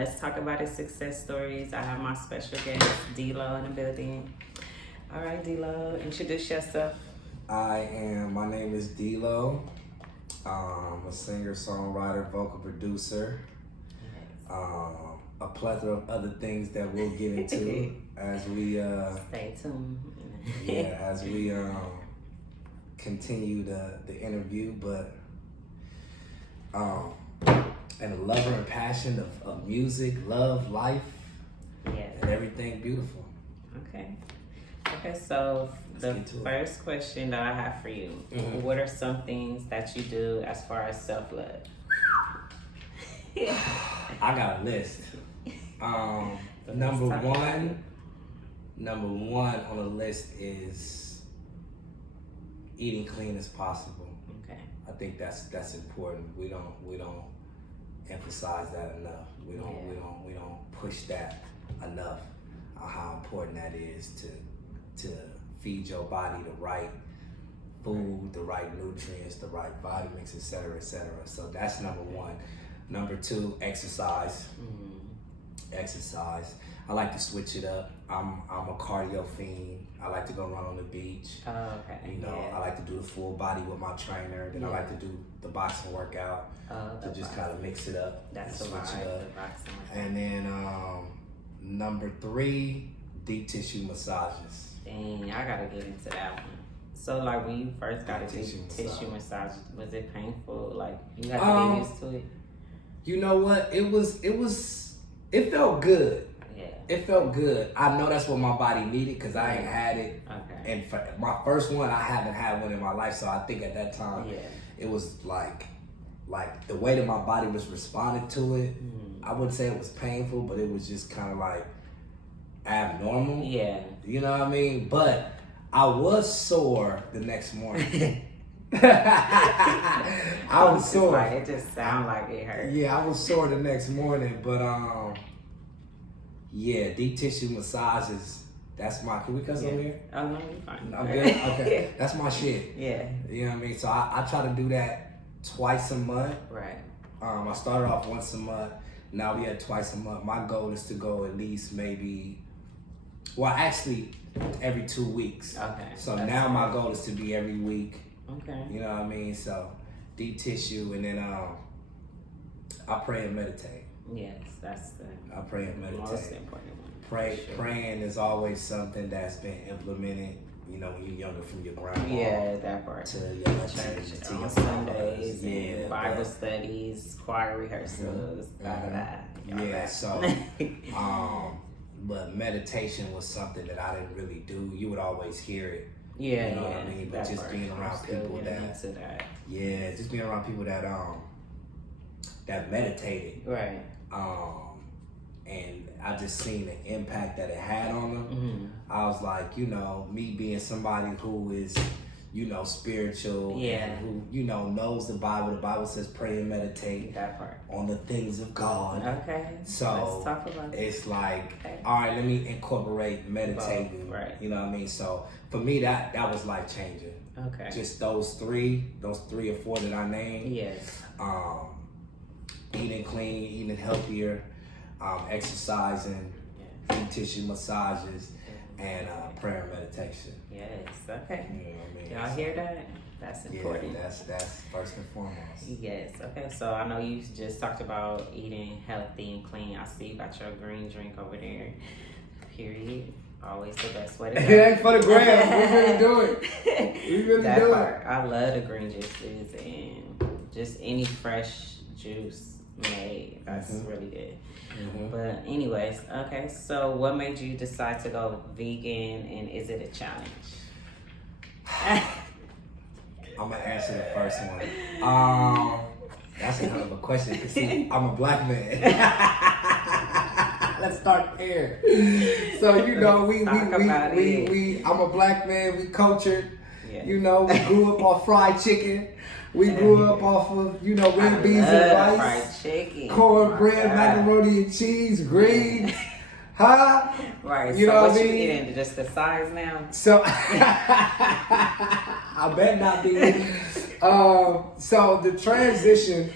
let's talk about his success stories. I have my special guest, D-Lo, in the building. All right, D-Lo, introduce yourself. My name is D-Lo. I'm a singer, songwriter, vocal producer. A plethora of other things that we'll get into as we stay tuned. as we continue the interview, but and a lover and passion of music, love, life, and everything beautiful. Okay, so the first question that I have for you, what are some things that you do as far as self-love? I got a list. Number one on the list is eating clean as possible. Okay. I think that's important. We don't emphasize that enough. We don't push that enough on how important that is to feed your body the right food, the right nutrients, the right vitamins, etc., etc. So that's number one. Number two, exercise. Exercise. I like to switch it up. I'm a cardio fiend. I like to go run on the beach. Oh, okay. I like to do the full body with my trainer. Then I like to do the boxing workout to just kind of mix it up. That's switch it up. The boxing. And then number three, deep tissue massages. Dang, I gotta get into that one. So, like, when you first got a tissue massage, was it painful? Like, you had to get used to it? You know what? It felt good. Yeah. It felt good. I know that's what my body needed because I ain't had it. Okay. And for my first one, I haven't had one in my life. So I think at that time, it was like the way that my body was responding to it, I wouldn't say it was painful, but it was just kind of like abnormal. Yeah. You know what I mean? But I was sore the next morning. I was sore. Like, it just sounded like it hurt. Yeah, I was sore the next morning, but deep tissue massages. That's my. Can we cuss over here? Oh no, you're fine. I'm good. Okay, that's my shit. Yeah. You know what I mean? So I try to do that twice a month. Right. I started off once a month. Now we at twice a month. My goal is to go at least actually every 2 weeks. Okay. So now my goal is to be every week. Okay. You know what I mean? So deep tissue, and then I pray and meditate. Yes, that's I pray and meditate. Most important one. Praying is always something that's been implemented. You know, when you're younger, from your grandma. Yeah, that part. To your church, to on your Sundays, and Bible studies, choir rehearsals, Yeah. So, but meditation was something that I didn't really do. You would always hear it. Yeah, you know what I mean? But just being around people just being around people that meditated. Right. And I just seen the impact that it had on them. I was like, me being somebody who is, spiritual and who, knows the Bible. The Bible says pray and meditate on the things of God. Okay. So let's talk about it's like, all right, let me incorporate meditating. Right. You know what I mean? So for me, that was life changing. Okay. Just those three or four that I named. Yes. Eating clean, eating healthier, exercising, deep tissue massages, and prayer and meditation. Yes. Okay. You know what I mean? Y'all hear that? That's important. Yeah, that's first and foremost. Yes. Okay. So I know you just talked about eating healthy and clean. I see you got your green drink over there. Period. Always the best way to go. It ain't for the gram. We really do it. We really that do part. I love the green juices and just any fresh juice made. That's really good. But anyways, okay. So what made you decide to go vegan, and is it a challenge? I'm gonna answer the first one. That's a hell of a question. Cause see, I'm a black man. Let's start there. So I'm a black man. We cultured. Yeah. We grew up on fried chicken. We grew up off of red beans and rice, fried chicken, cornbread, macaroni and cheese, greens. Huh? Right. You so know what I mean? you eating? Just the size now? So I bet not be. So the transition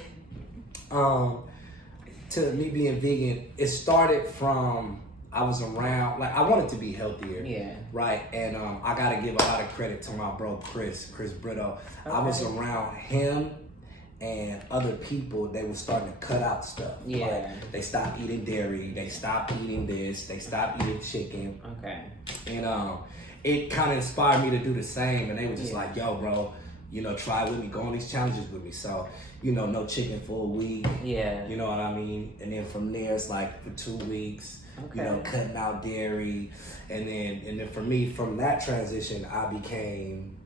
to to me being vegan, it started from I was around, like I wanted to be healthier. Yeah. Right. And I gotta give a lot of credit to my bro Chris Brito. Okay. I was around him and other people. They were starting to cut out stuff. Yeah. Like they stopped eating dairy. They stopped eating this. They stopped eating chicken. Okay. And it kind of inspired me to do the same. And they were just like, yo, bro, you know, try with me, go on these challenges with me. So, you know, no chicken for a week. Yeah. You know what I mean? And then from there, it's like for 2 weeks, you know, cutting out dairy. And then for me, from that transition, I became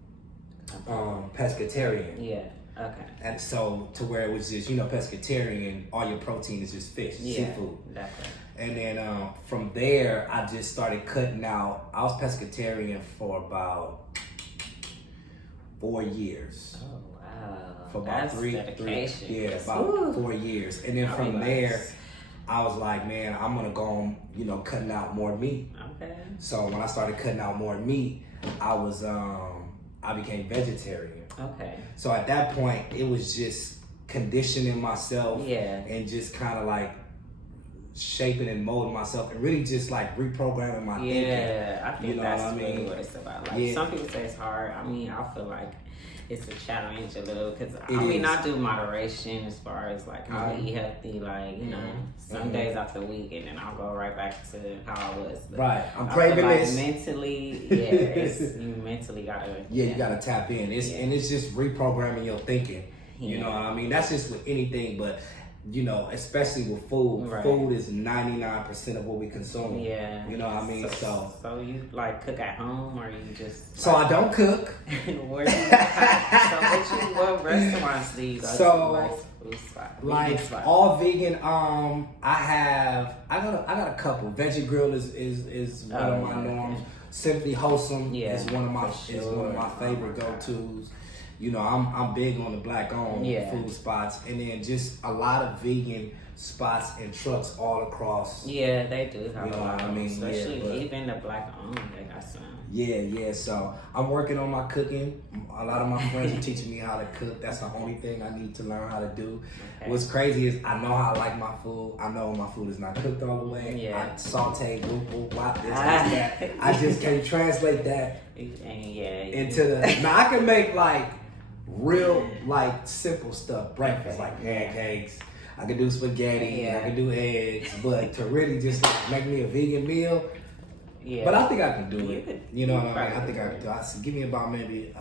pescatarian. Yeah. Okay. And so to where it was just, you know, pescatarian, all your protein is just fish, seafood. Exactly. And then from there, I just started cutting out. I was pescatarian for about 4 years. Oh wow! For about That's dedication. about 4 years. And then from there, I was like, man, I'm gonna go on, you know, cutting out more meat. Okay. So when I started cutting out more meat, I became vegetarian. Okay. So at that point, it was just conditioning myself and just kind of like shaping and molding myself and really just like reprogramming my thinking. Yeah, I think that's really what it's about. Like some people say it's hard. I mean, I feel like it's a challenge a little because I do moderation as far as like I'll eat healthy, like you know, some days out the week, and then I'll go right back to how I was. But right, I'm craving this. Mentally, you mentally gotta. You gotta tap in. And it's just reprogramming your thinking. You know what I mean? That's just with anything, but. You know, especially with food. Right. Food is 99% of what we consume. Yeah. You know what I mean? So you like cook at home or you just So I don't cook. Where do you what restaurants do you go to? Food spot? Like all vegan, I got a couple. Veggie Grill is one of my norms. Simply Wholesome is one of my favorite go-tos. You know, I'm big on the black-owned food spots, and then just a lot of vegan spots and trucks all across. Yeah, they do have a lot. I mean, especially even the black-owned, they got some. Yeah. So I'm working on my cooking. A lot of my friends are teaching me how to cook. That's the only thing I need to learn how to do. Okay. What's crazy is I know how I like my food. I know my food is not cooked all the way. Yeah. I saute, that. I just can't translate that into the. Now I can make like real like simple stuff, breakfast like pancakes. I can do spaghetti. I can do eggs, but to really just like make me a vegan meal. Yeah. But I think I can do it. You know what I mean? I think I can do it. Give me about maybe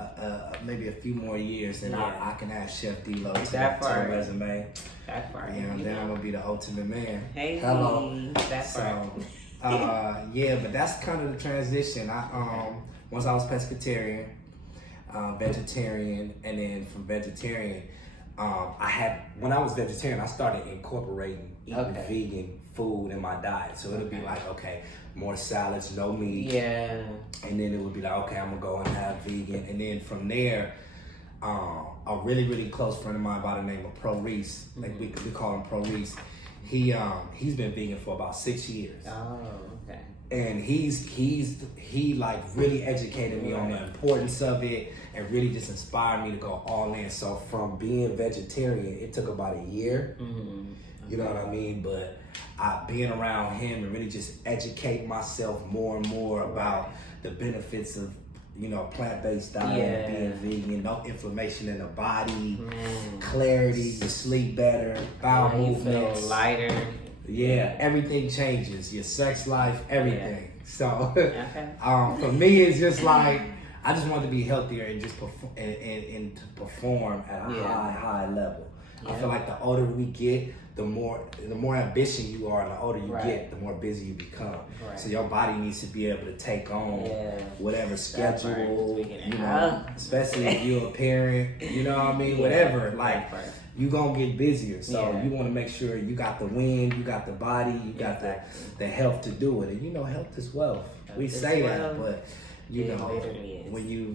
a few more years, and I can add Chef D-Lo to the resume. That far. Yeah, and then I'm gonna be the ultimate man. Hey, hello. That far. But that's kind of the transition. Once I was pescatarian, vegetarian, and then from vegetarian, when I was vegetarian, I started incorporating eating vegan food in my diet. So it'll be like, more salads, no meat. Yeah. And then it would be like, I'm gonna go and have vegan. And then from there, a really, really close friend of mine by the name of Pro Reese, like we call him Pro Reese, he's been vegan for about 6 years. Oh, okay. And he like really educated me on the importance of it and really just inspired me to go all in. So from being vegetarian, it took about a year. Mm-hmm. You know what I mean? But being around him and really just educate myself more and more about the benefits of, you know, plant-based diet, being vegan, no inflammation in the body, clarity, you sleep better, bowel movements, you feel lighter. Yeah, everything changes. Your sex life, everything. So for me, it's just like I just want to be healthier and just and to perform at a high level. I feel like the older we get, the more ambition you are, and the older you get, the more busy you become. Right. So your body needs to be able to take on whatever schedule, you know, especially if you're a parent, you know what I mean, whatever, like you gonna get busier. So you wanna make sure you got the wind, you got the body, you got the health to do it. And you know, health is wealth. We say that, but you know, when you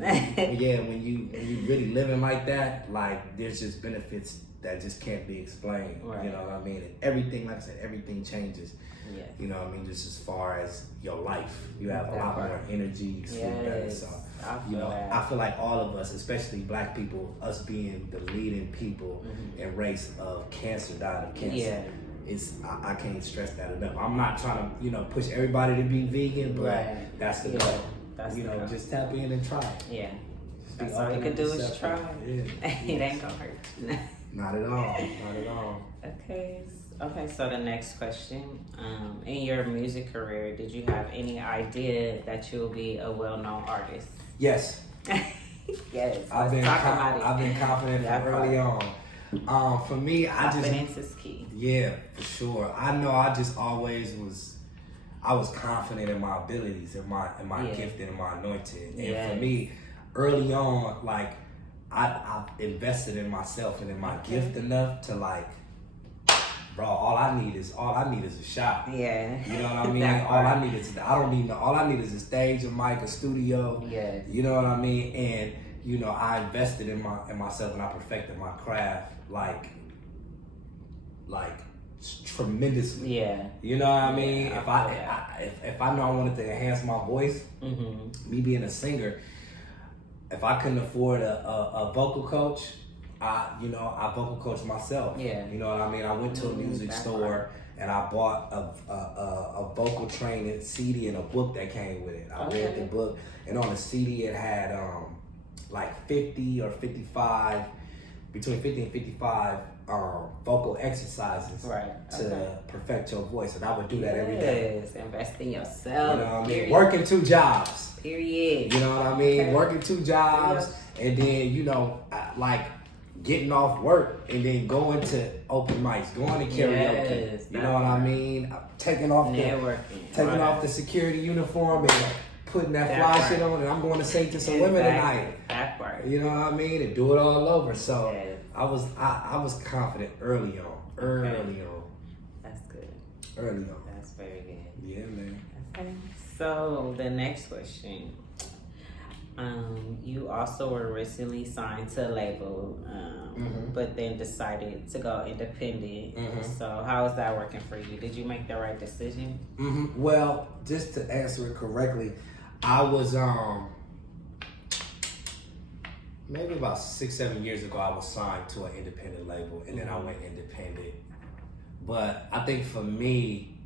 really living like that, like there's just benefits that just can't be explained. You know what I mean? And everything, like I said, everything changes. Yeah. You know what I mean? Just as far as your life, you have a lot more energy, you sleep better. So, you know, I feel like all of us, especially Black people, us being the leading people and race of cancer, died of cancer. I can't stress that enough. I'm not trying to, push everybody to be vegan, but that's the goal. That's just tap in and try it. Yeah. That's all you can do is try. Yeah. It ain't gonna hurt. Not at all. Not at all. Okay, so the next question. In your music career, did you have any idea that you'll be a well-known artist? Yes. Yes. I've been confident from early on. For me, confidence is key. Yeah, for sure. I know I just always I was confident in my abilities, in my gift and in my anointing. And for me, early on, like I invested in myself and in my gift enough to like, bro, all I need is a shot. Yeah. You know what I mean? All I need is a stage, a mic, a studio. Yeah. You know what I mean? And I invested in myself and I perfected my craft like tremendously. Yeah. You know what I mean? If I know I wanted to enhance my voice, me being a singer, if I couldn't afford a vocal coach, I vocal coach myself. Yeah. You know what I mean? I went to a music store and I bought a vocal training CD and a book that came with it. I read the book, and on the CD it had like 50 or 55, between 50 and 55 vocal exercises to perfect your voice, and I would do that every day. Yes, invest in yourself. You know what I mean? Working 2 jobs. Period. You know what I mean? Working 2 jobs, and then like getting off work and then going to open mics, going to karaoke. Yes, you know what I mean? Taking off the security uniform and putting that fly shit on, and I'm going to sing to some women tonight. That part. You know what I mean? And do it all over. So I was confident early on. That's good. Early on. That's very good. Yeah, man. Okay. So the next question. You also were recently signed to a label, but then decided to go independent. So how is that working for you? Did you make the right decision? Well, just to answer it correctly, I was maybe about 6-7 years ago, I was signed to an independent label, and then I went independent. But I think for me,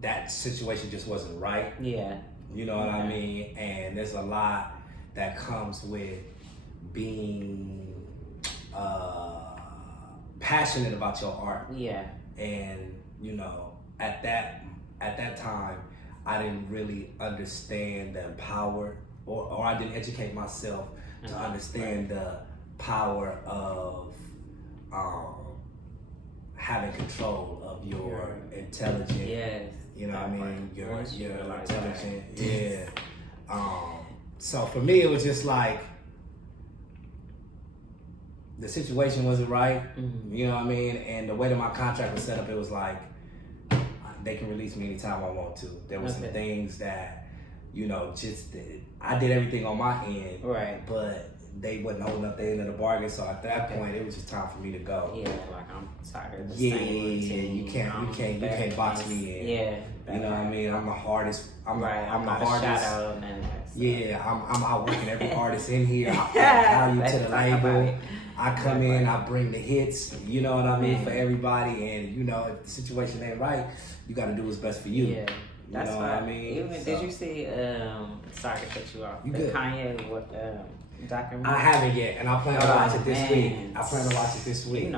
that situation just wasn't right. Yeah. You know what I mean? And there's a lot that comes with being passionate about your art. Yeah. And at that time, I didn't really understand the power, or I didn't educate myself to understand the power of having control of your intelligence. Yes. You know what I mean? You're intelligent. Yeah. So for me, it was just like the situation wasn't right. You know what I mean? And the way that my contract was set up, it was like they can release me anytime I want to. There were some things that, I did everything on my end. Right. But they wasn't holding up the end of the bargain, so at that point it was just time for me to go. Yeah, like I'm tired of the same routine. You can't box me in. Yeah, you know what I mean. I'm the hardest. I'm the hardest. Shoutout and that. So. Yeah, I'm outworking every artist in here. I add value to the label. I come in, I bring the hits. You know what I mean, for everybody. And if the situation ain't right, you got to do what's best for you. Yeah. That's what I mean. Did you see? Sorry to cut you off. You the good. Kanye with documentary? I haven't yet, and I plan to watch it this week. I plan to watch it this week. We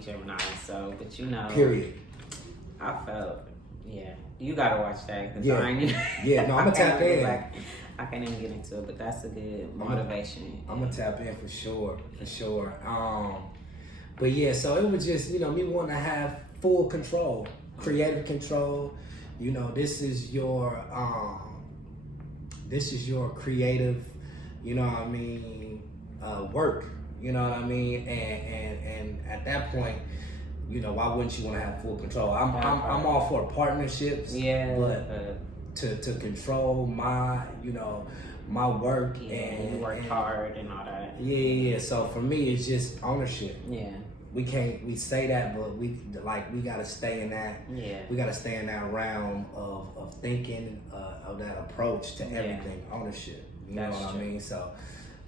Gemini, so but Period. I felt, you gotta watch that. Cause No, I'm gonna tap in. I can't even get into it, but that's a good motivation. I'm gonna tap in for sure. But yeah, so it was just me wanting to have full control, creative control. This is your creative, work. You know what I mean? And at that point, why wouldn't you want to have full control? I'm all for partnerships. Yeah. But to control my my work and you work hard and all that. Yeah. So for me, it's just ownership. Yeah. We say that, but we gotta stay in that. Yeah. We gotta stay in that realm of thinking, of that approach to everything. Ownership. You know what I mean? So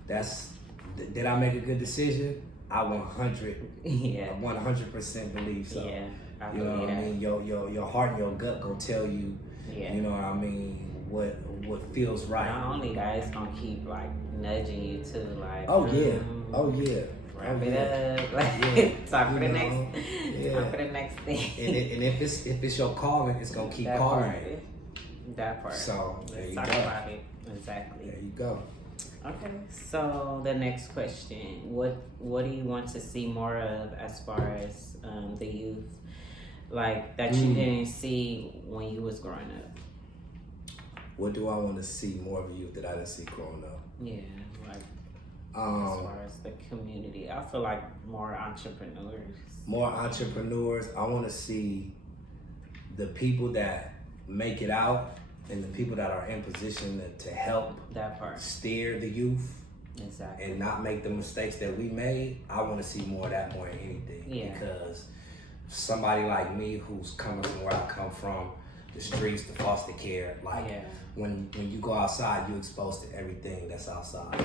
did I make a good decision? I 100% believe so. Yeah, I You know believe what I that. mean? Your heart and your gut gonna tell you. Yeah. You know what I mean? What feels right. Not only that, it's gonna keep like nudging you to like. Oh yeah. Wrap it up. Like talk for the next. Talk for the next thing. And if it's your calling, it's gonna keep that calling part, you. That part. So there Let's you talk go. about it. Exactly. There you go. Okay. So the next question: What do you want to see more of as far as the youth, like that you didn't see when you was growing up? What do I want to see more of youth that I didn't see growing up? Yeah, like as far as the community, I feel like more entrepreneurs. More entrepreneurs. I want to see the people that make it out and the people that are in position to help That part. steer the youth Exactly. and not make the mistakes that we made. I want to see more of that more than anything. Yeah. Because somebody like me who's coming from where I come from, the streets, the foster care, like when you go outside, you're exposed to everything that's outside.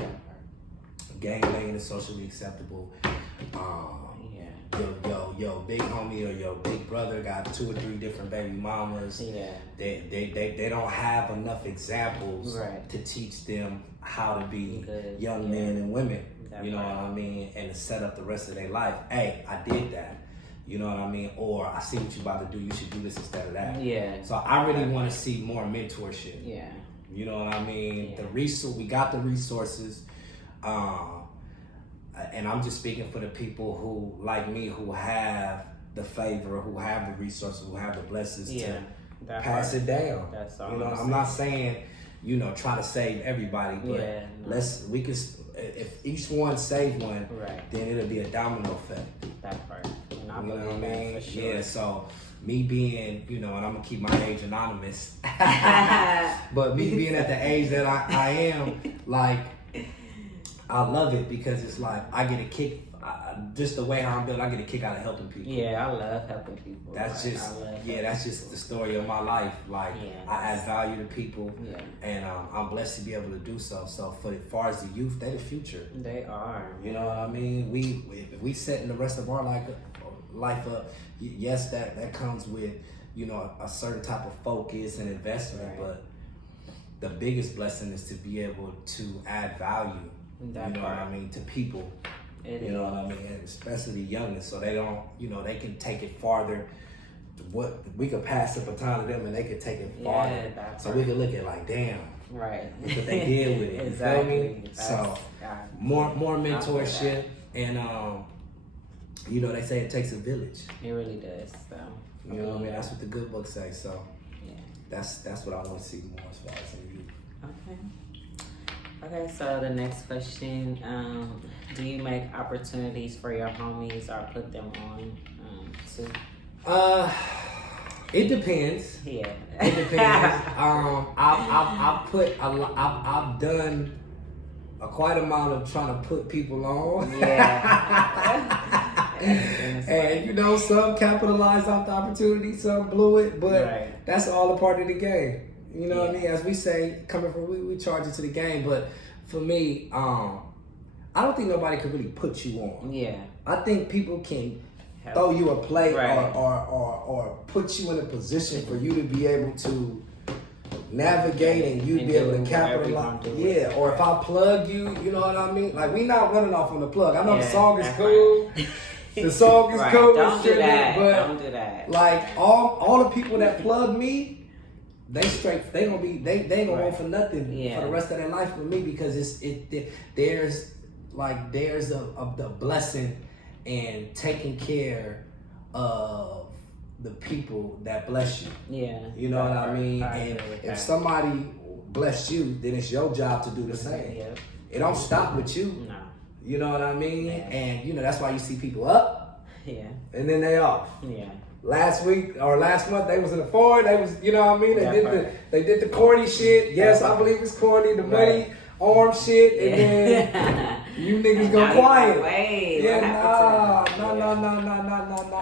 Gangbanging is socially acceptable. Your big homie or your big brother got 2 or 3 different baby mamas. Yeah. They don't have enough examples to teach them how to be young men and women. You know what I mean? And to set up the rest of their life. Hey, I did that. You know what I mean? Or I see what you about to do. You should do this instead of that. Yeah. So I really want to see more mentorship. Yeah. You know what I mean? Yeah. We got the resources. And I'm just speaking for the people who, like me, who have the favor, who have the resources, who have the blessings to pass it down. That's all. You know, I'm not saying, try to save everybody, but if each one save one, then it'll be a domino effect. That part. You know what I mean? For sure. Yeah, so me being, and I'm gonna keep my age anonymous, but me being at the age that I am, like, I love it because it's like I get a kick. Just the way how I'm built, I get a kick out of helping people. Yeah, I love helping people. That's that's just the story of my life. Like I add value to people, and I'm blessed to be able to do so. So for as far as the youth, they're the future. They are. You know what I mean? We setting the rest of our life up. Yes, that comes with a certain type of focus and investment, but the biggest blessing is to be able to add value. You know what I mean, to people. You know what I mean, and especially youngest, so they don't, they can take it farther. What we could pass the baton to them, and they could take it farther. So we could look at like, damn, right? Look what they did with it. You feel me? So more mentorship, and they say it takes a village. It really does. So you know what I mean. That's what the good book say. So that's what I want to see more as far as in youth. Okay, so the next question, do you make opportunities for your homies or put them on too? It depends. Yeah. It depends. I've done quite amount of trying to put people on. And some capitalized off the opportunity, some blew it, but that's all a part of the game. You know what I mean? As we say, coming from we charge it to the game, but for me, I don't think nobody could really put you on. Yeah. I think people can throw you a play or put you in a position for you to be able to navigate and you be able to capitalize. Yeah, or if I plug you, you know what I mean? Like, we not running off on the plug. I know the song is cool. The song is cool. Don't do that. But don't do that. Like, all the people that plug me, they ain't gonna want for nothing for the rest of their life with me, because there's a blessing in taking care of the people that bless you. Yeah. You know what I mean? And if somebody bless you, then it's your job to do the same. Yeah. It don't stop with you. No. You know what I mean? Yeah. And that's why you see people up. Yeah. And then they off. Yeah. Last week or last month they was in the foreign. They was, you know what I mean? They did the corny shit. Yes, I believe it's corny. The money arm shit, and then you niggas go quiet. Yeah, no.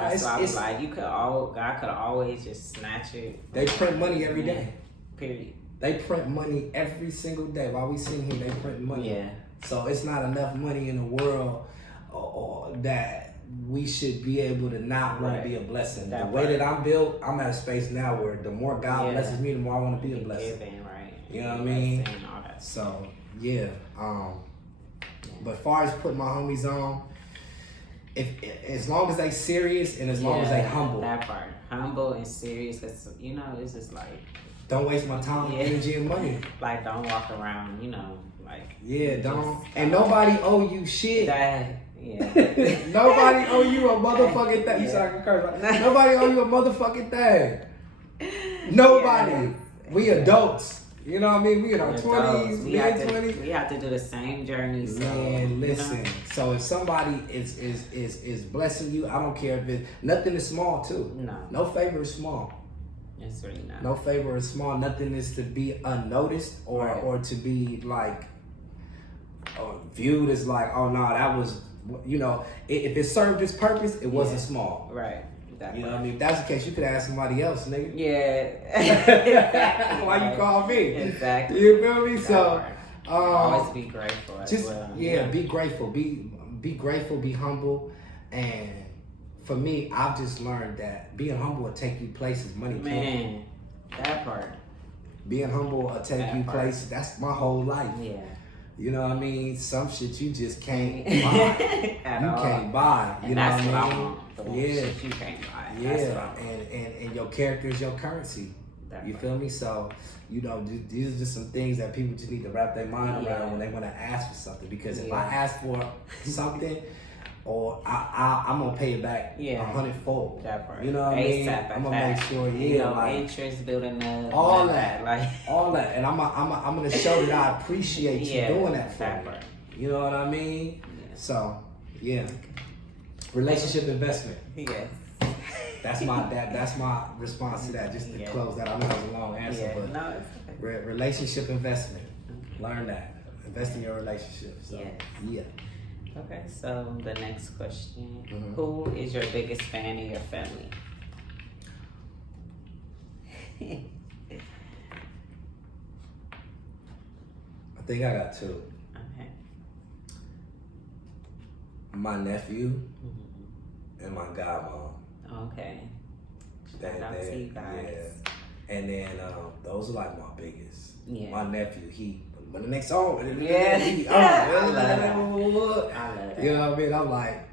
That's why I was like, God could always just snatch it. They print money every day. Period. They print money every single day. While we sitting here, they print money. Yeah. So it's not enough money in the world or that we should be able to not want to be a blessing. That the way that I'm built, I'm at a space now where the more God blesses me, the more I want to be a blessing. Giving, right. You know what I mean? All that. So yeah. But as far as putting my homies on, if as long as they serious and as long as they humble. That part, humble and serious, because it's just like. Don't waste my time, energy, and money. Like, don't walk around, like. Yeah, don't. And nobody owe you shit. Yeah. Nobody owe you a motherfucking thing. You sorry, curse. Nobody owe you a motherfucking thing. Nobody. Yeah. We adults. You know what I mean? We in our 20s, mid-20s. We have to do the same journey. So, man, listen. So if somebody is blessing you, I don't care if it's nothing is small too. No favor is small. It's really not. No favor is small. Nothing is to be unnoticed or to be like viewed as like, oh no, that was, if it served its purpose, it wasn't small. Right. You know what I mean? If that's the case, you could ask somebody else, nigga. Yeah. Why you call me? Exactly. You feel me? So always be grateful. Be grateful. Be grateful. Be humble. And for me, I've just learned that being humble will take you places money can't. Man, that part. Being humble will take you places. That's my whole life. Yeah. You know what I mean? Some shit you just can't buy. Can't buy. You know what I mean? Shit you can't buy. Yeah. And your character is your currency. You feel me? So, these are just some things that people just need to wrap their mind around when they want to ask for something. Because if I ask for something, or I'm gonna pay it back 100-fold. That part. You know what I mean? I'm gonna make sure, interest building up, all that, all that, and I'm gonna show that I appreciate you doing that for me. Part. You know what I mean? Yeah. So, relationship investment. Yes. That's my response to that. Just to close that. I know that was a long answer, but no, it's okay. Relationship investment. Learn that. Invest in your relationship. So, Okay, so the next question. Who is your biggest fan in your family? I think I got two. Okay. My nephew and my godmom. Okay. Shout out to you guys. Yeah. And then those are like my biggest. Yeah. My nephew, when the next song, I love that. You know what I mean? I'm like,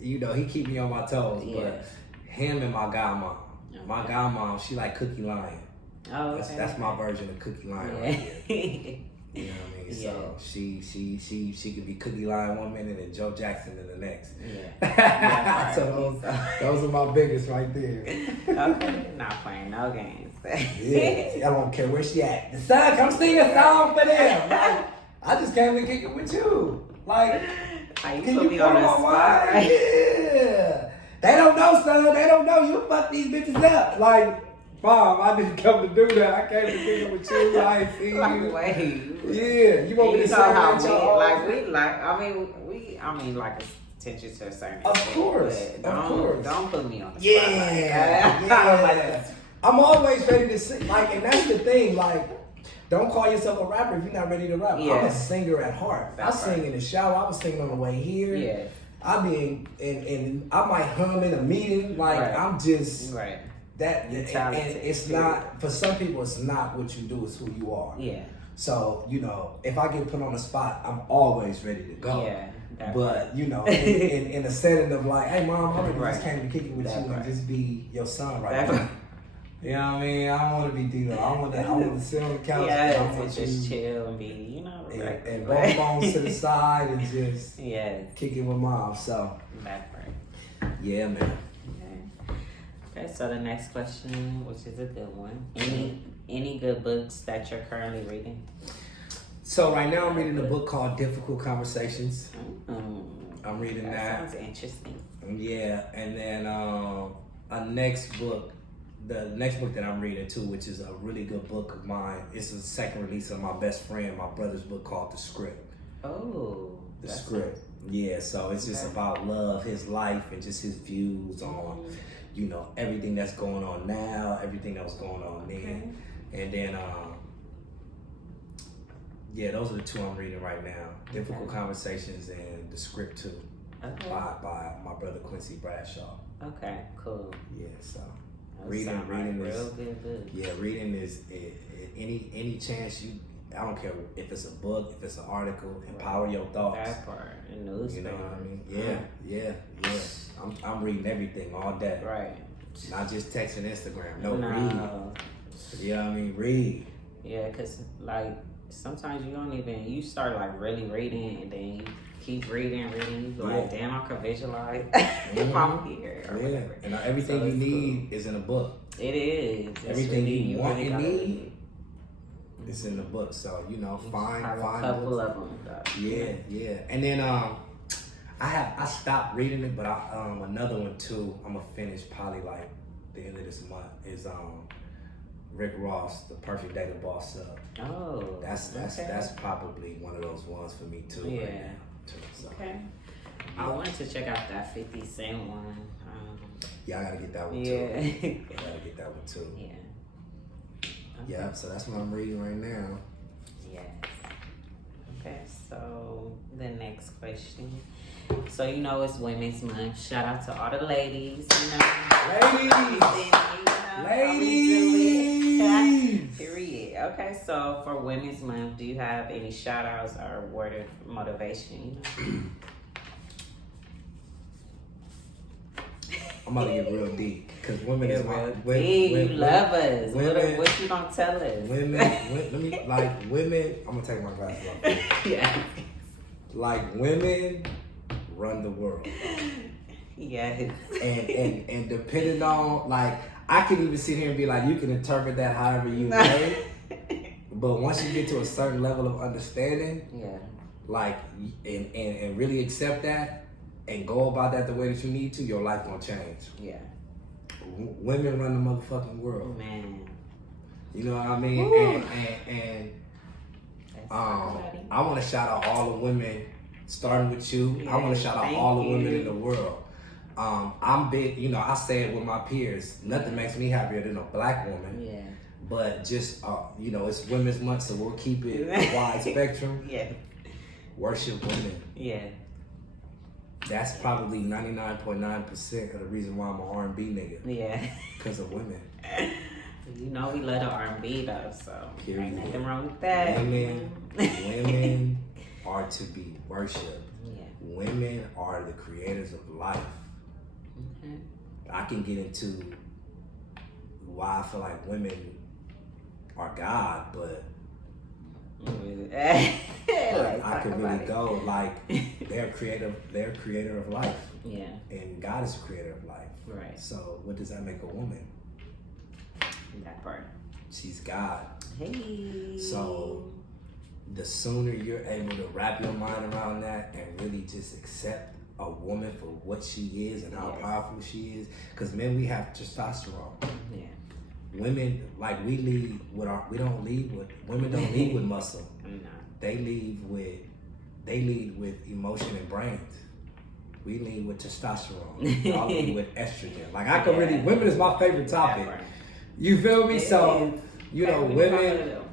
he keep me on my toes. But him and my godmom. My godmom, she like Cookie Lion. Oh, okay. That's my version of Cookie Lion right here. You know what I mean? So she could be Cookie Lion one minute and Joe Jackson in the next. Yeah. So those are my biggest right there. Okay, not playing no games. I don't care where she at. The son, come sing a song for them. Like, I just came to kick it with you. Like, you can put you me on the spot? Yeah. They don't know, son. They don't know. You fuck these bitches up. Like, Mom, I didn't come to do that. I came to kick it with you. I ain't seen you. Wait. Yeah. You want me to say how we like attention to a certain Of course. Don't put me on the spot. Yeah. I'm always ready to sing. Like, and that's the thing. Like, don't call yourself a rapper if you're not ready to rap. I'm a singer at heart. I sing in the shower. I was singing on the way here. Yeah. I be in I might hum in a meeting. Like, I'm just that. And it's not, for some people, it's not what you do, it's who you are. Yeah. So, if I get put on the spot, I'm always ready to go. Yeah. But, in a setting of like, hey, Mom, I really just came to kick it with you and just be your son right now. You know what I mean? I don't want to be Dino. I want to sit on the couch. I want to just chill and be, and both phones to the side and just kick it with Mom. So that part. Yeah, man. Okay, so the next question, which is a good one. Any good books that you're currently reading? So right now I'm reading a book called Difficult Conversations. I'm reading that. Sounds interesting. Yeah, and then the next book that I'm reading too, which is a really good book of mine. It's the second release of my best friend, my brother's book called The Script. Oh. The Script. Yeah, so it's just about love, his life, and just his views on, everything that's going on now, everything that was going on then. And then, those are the two I'm reading right now. Difficult Conversations and The Script too. Okay. by my brother Quincy Bradshaw. Okay, cool. Yeah, so Reading is real good book. yeah, reading is any chance you. I don't care if it's a book, if it's an article, empower your thoughts. That part, and newspaper. You know what I mean? Yeah. I'm reading everything all day. Right. Not just texting Instagram. No, No. read. You know what I mean? Read. Yeah, cause like sometimes you start like really reading and then you keep reading. You like, damn, I can visualize if I'm here or whatever. And everything you need is in a book. It is. Everything you want and need. Read. It's in the book, so find a couple books. of them. Though. Yeah. And then I stopped reading it, but another one too. I'm gonna finish probably like the end of this month is Rick Ross, The Perfect Day to Boss Up. Oh, That's probably one of those ones for me too. Yeah. Right now, too, so. Okay. I wanted to check out that 50 Cent one. Yeah, I gotta get that one too. Yeah. I gotta get that one too. Yeah. Okay. Yeah, so that's what I'm reading right now. Yes. Okay, so the next question. So it's Women's Month. Shout out to all the ladies. Ladies. Period. Okay, so for Women's Month, do you have any shout outs or word of motivation? I'm about to get real deep because women is my you love us. Women, what you gonna tell us? Women. I'm gonna take my glasses off. Yeah. Like women run the world. Yes. And depending on I can even sit here and be like, you can interpret that however you may. But once you get to a certain level of understanding, and really accept that and go about that the way that you need to, your life gonna change. Yeah. Women run the motherfucking world. Man. You know what I mean? Woo. And I want to shout out all the women, starting with you. I want to shout out all the women in the world. I'm big, I say it with my peers. Nothing makes me happier than a black woman. Yeah. But just, it's Women's Month, so we'll keep it wide spectrum. Yeah. Worship women. Yeah. That's probably 99.9% of the reason why I'm an R&B nigga. Yeah. Because of women. We love the R&B though, so Period. ain't nothing wrong with that. Women are to be worshipped. Yeah. Women are the creators of life. Okay. I can get into why I feel like women are God, but I could really go they're creator of life. Yeah. And God is the creator of life. Right. So what does that make a woman? That part. She's God. Hey. So the sooner you're able to wrap your mind around that and really just accept a woman for what she is and how powerful she is, because men, we have testosterone. Yeah. Women, women don't lead with muscle. No. They lead with emotion and brains. We lead with testosterone. Y'all lead with estrogen. Women is my favorite topic. You feel me?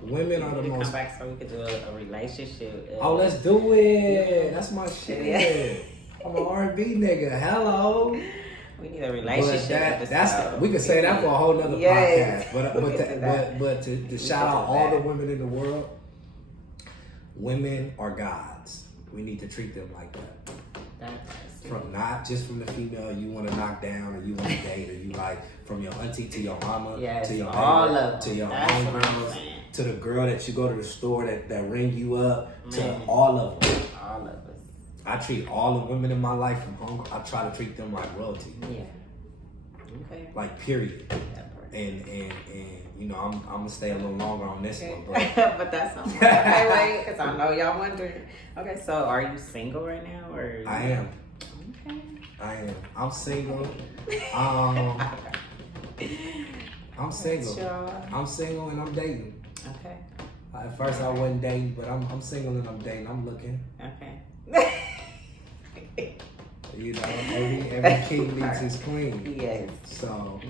Women are the most. Come back so we could do a relationship. Oh, let's do it. That's my shit. Yeah. I'm an R&B nigga. Hello. We need a relationship. We could say that for a whole nother podcast. But to shout out all the women in the world, women are gods. We need to treat them like that. From not just from the female you want to knock down or you want to date or you from your auntie to your mama to your neighbor, to your homegirls to the girl that you go to the store that ring you up to all of them. All of us. I treat all the women in my life from home. I try to treat them like royalty. Yeah. Okay. Period. And I'm gonna stay a little longer on this one, bro. But that's not okay. Wait, because I know y'all wondering. Okay, so are you single right now, or? I am. Okay. I am. I'm single. I'm single. I'm single and I'm dating. Okay. At first I wasn't dating, but I'm single and I'm dating. I'm looking. Okay. Every king needs his queen. Yes. So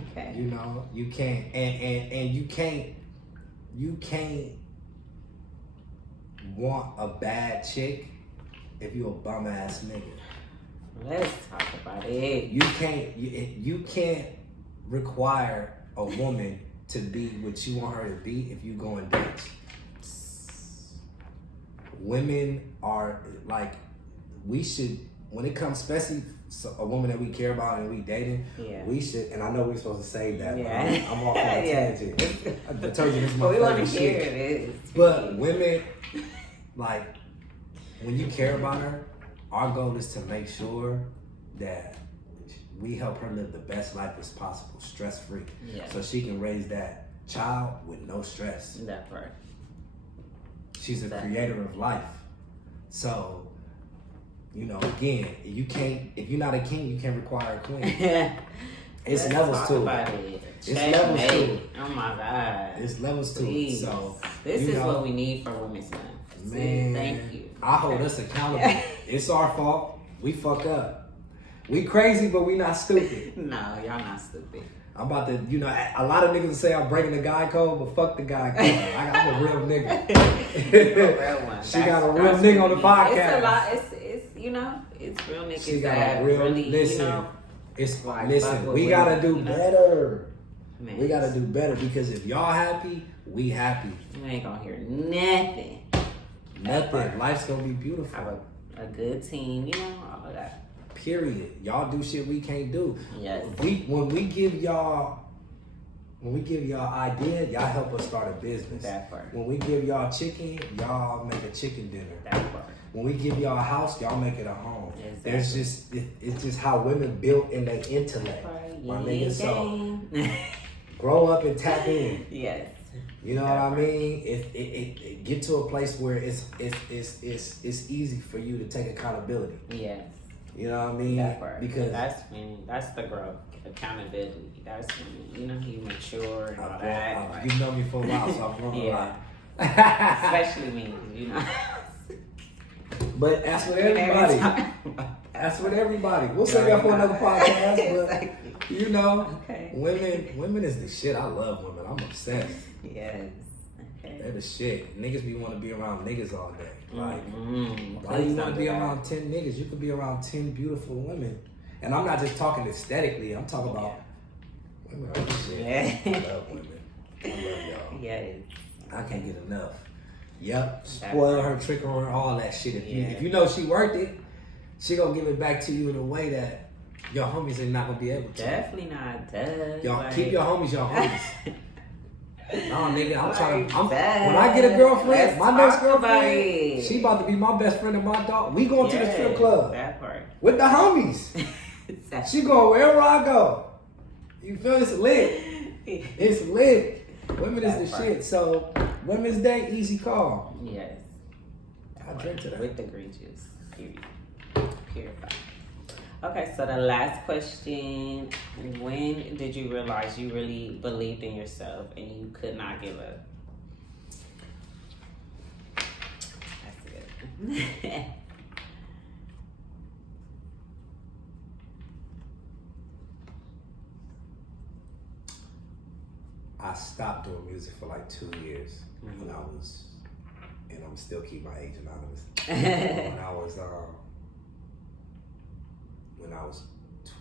you can't and you can't want a bad chick if you a bum ass nigga. Let's talk about it. You can't require a woman to be what you want her to be if you go and date. Women are like, we should, when it comes, especially a woman that we care about and we dating, we should, and I know we're supposed to save that, but I'm off on a tangent. I told you this is my we want to favorite hear shit. it. But women, like, when you care about her, our goal is to make sure that we help her live the best life as possible, stress-free. Yeah. So she can raise that child with no stress. That part. She's a creator of life. So, you know, again, if you're not a king, you can't require a queen. It's levels to it. It's levels to it. Oh my God. It's levels to it. So this is what we need for Women's Month. Man, thank you. I hold us accountable. It's our fault. We fuck up. We crazy, but we not stupid. No, y'all not stupid. I'm about to, you know, a lot of niggas say I'm breaking the guy code, but fuck the guy code. I'm a real nigga. A real one. She got a real nigga on the podcast. It's a lot. It's you know, it's real niggas she got that a real, really, listen, you know. It's like, listen, we gotta do better. Man. We gotta do better because if y'all happy, we happy. You ain't gonna hear nothing. Nothing. Life's gonna be beautiful. Have a good team, you know, all of that. Period. Y'all do shit we can't do. Yes. When we give y'all idea, y'all help us start a business. That part. When we give y'all chicken, y'all make a chicken dinner. That part. When we give y'all a house, y'all make it a home. Exactly. There's just it's just how women built in their intellect. Right. My nigga, so grow up and tap in. Yes. You know what I mean? It get to a place where it's easy for you to take accountability. Yes. You know what I mean? That part. Because that's the growth. Accountability. That's when, you know, you mature and all that. You've known me for a while, so I've grown a lot. Especially me, you know. But that's with everybody. That's with everybody. We'll save that for another podcast. But you know, women is the shit. I love women. I'm obsessed. Yes. Okay. They're the shit. Niggas be want to be around niggas all day. Like, why Please you want don't to be do that. around 10 niggas? You could be around 10 beautiful women. And I'm not just talking aesthetically. I'm talking about women are the shit. Yeah. I love women. I love y'all. Yes. I can't get enough. Yep. Spoil her, trick her, all that shit. If you know she worth it, she gonna give it back to you in a way that your homies are not gonna be able to. Definitely not. Y'all keep your homies your homies. No, nigga, I'm trying to. When when I get a girlfriend, my next girlfriend, she about to be my best friend and my dog. We going to the strip club That part. with the homies. She going wherever I go. You feel it's lit. It's lit. Women is the shit. So Women's Day, easy call. Yes. I drink to that. With the green juice. Period. Purified. Okay, so the last question. When did you realize you really believed in yourself and you could not give up? That's good. I stopped doing music for like 2 years when I was, and I'm still keep my age anonymous. When I was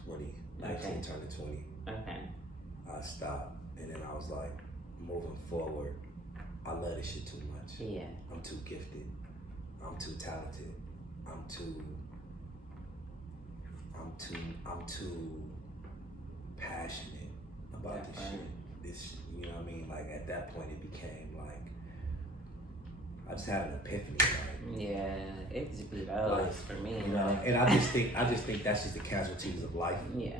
20, 19 turning 20. Okay. I stopped, and then I was like, moving forward, I love this shit too much. Yeah. I'm too gifted. I'm too talented. I'm too passionate about this shit. This, you know what I mean? Like at that point, it became like I just had an epiphany. Like, yeah, it just be those for me. You know, and I just think that's just the casualties of life. Yeah.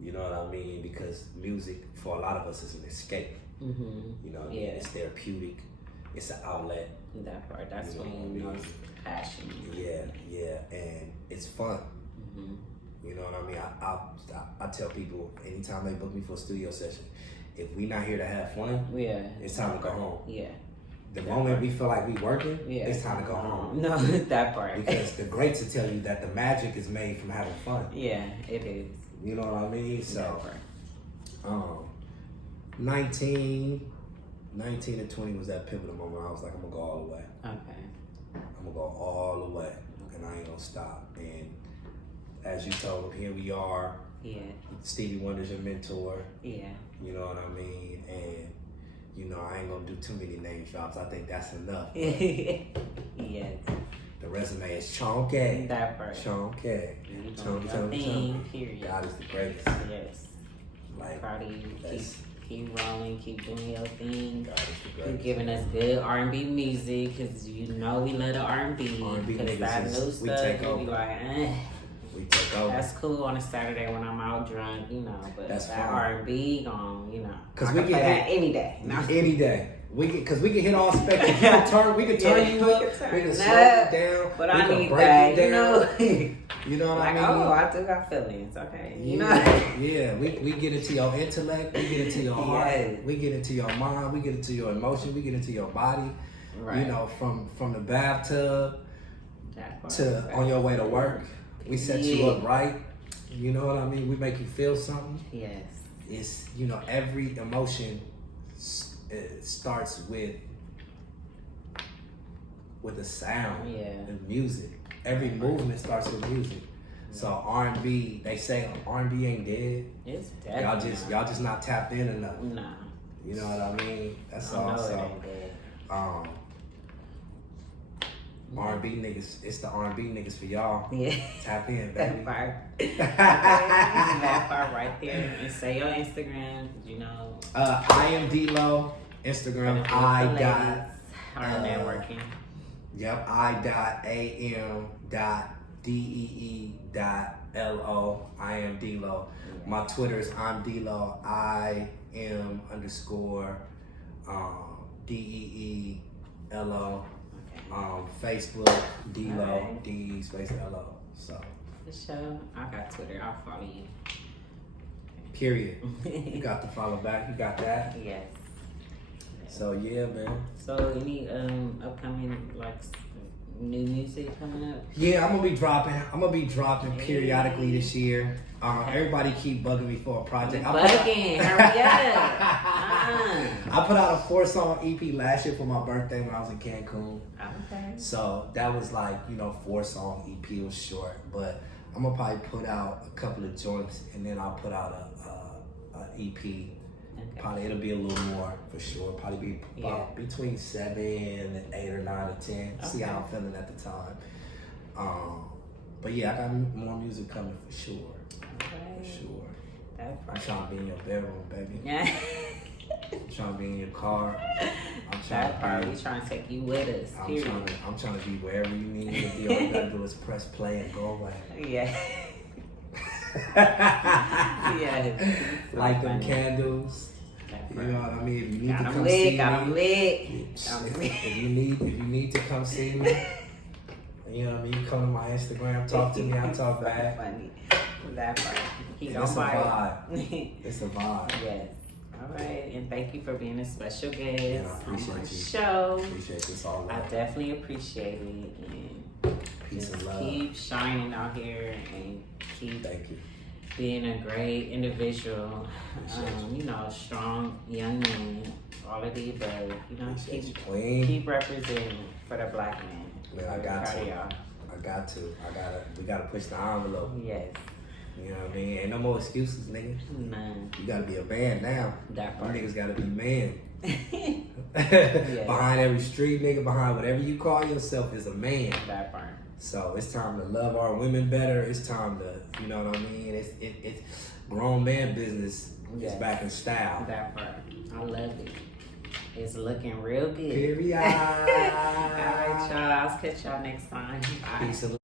You know what I mean? Because music for a lot of us is an escape. Mm-hmm. You know what I mean? It's therapeutic. It's an outlet. That part. That's when you know it's passion. Yeah, and it's fun. Mm-hmm. You know what I mean? I tell people anytime they book me for a studio session, if we not here to have fun, it's time to go home. Yeah. The moment we feel like we working, it's time to go home. No, that part. Because the greats will tell you that the magic is made from having fun. Yeah, it is. You know what I mean? So, 19 to 20 was that pivotal moment. I was like, I'm gonna go all the way. Okay. I'm gonna go all the way, and I ain't gonna stop. And as you told him, here we are. Yeah. Stevie Wonder's your mentor. Yeah. You know what I mean? And, you know, I ain't gonna do too many name drops. I think that's enough. Yes. The resume is chunky. That part. Chunky. Chunky. Period. God is the greatest. Yes. Like, proud of you. Keep rolling. Keep doing your thing. God is the Keep greatest. giving us good R&B music, because you know we love the R&B. R&B Because niggas that is- new we stuff, take we over. be like, eh. We take over. That's cool on a Saturday when I'm out drunk, you know. But That's that fine. R&B gone, you know. 'Cause I we can get play hit- that any day. No. Any day. Because we can hit all spectrums. We can turn you up. We can slow you down. But we I can need break that, you down. you You know what like, I mean? oh, I do got feelings, okay. You know? Yeah. We get into your intellect. We get into your heart. Yes. We get into your mind. We get into your emotion. We get into your body. Right. You know, from the bathtub That part. to on your way to work. We set you Yeah. up right. You know what I mean? We make you feel something. Yes. It's, you know, every emotion it starts with a sound, Yeah. and music. Every movement starts with music. So R&B, they say R&B ain't dead. It's definitely Y'all just not tapped in enough. Nah. You know what I mean? That's I all. know it So ain't dead. R&B niggas, it's the R&B niggas for y'all. Yeah. Tap in, That baby. part. That part right there. And say your Instagram, you know. I am D-Lo. Instagram, I got. Our networking. Yep, I.deee.lo. I am D-Lo. My Twitter is I'm D-Lo. I am _DEELO. Facebook, D-Lo, Alright. D space L-O. So, For sure. I got Twitter. I'll follow you. period. You got to follow back. You got that. Yes. So, yeah, man. So any upcoming new music coming up? Yeah, I'm gonna be dropping periodically this year. Everybody keep bugging me for a project. Hurry up. I put out a 4-song EP last year for my birthday when I was in Cancun. Okay. So that was like, 4-song EP. It was short, but I'm gonna probably put out a couple of joints and then I'll put out a EP. Okay. Probably it'll be a little more for sure. Probably be about between 7 and 8 or 9 or 10. See how I'm feeling at the time. But yeah, I got more music coming for sure. Okay. For sure. That I'm trying to be in your bedroom, baby. Yeah. I'm trying to be in your car. I'm trying That to part, be. we trying to take you with us. I'm Period. trying to be wherever you need me to be. All you gotta do is press play and go away. Yeah. Yeah. Light them candles. That You part. know what I mean? If you need Got to 'em come lit, see got 'em me, lit. if you need to come see me, you know what I mean? You come to my Instagram, talk to me, I talk back. Funny. That part. He And don't it's a bite. vibe. It's a vibe. Yes. All right, and thank you for being a special guest Yeah, I on appreciate my you. show. Appreciate this all. I definitely appreciate it, and Peace just and love. keep shining out here and keep Thank you. being a great individual. Appreciate A strong young man, all of the above. Appreciate you, Keep Queen. representing for the black man. Man, I Very got proud of to. y'all. We gotta push the envelope. Yes, You know what I mean? Ain't no more excuses, nigga. none. You gotta be a man now. That You part. niggas gotta be man. Yeah. Behind every street nigga, behind whatever you call yourself is a man. That part. So it's time to love our women better. It's time to, you know what I mean? It's grown man business is Yes. back in style. That part. I love it. It's looking real good. Period. All right, y'all. I'll catch y'all next time. Bye. Peace and love.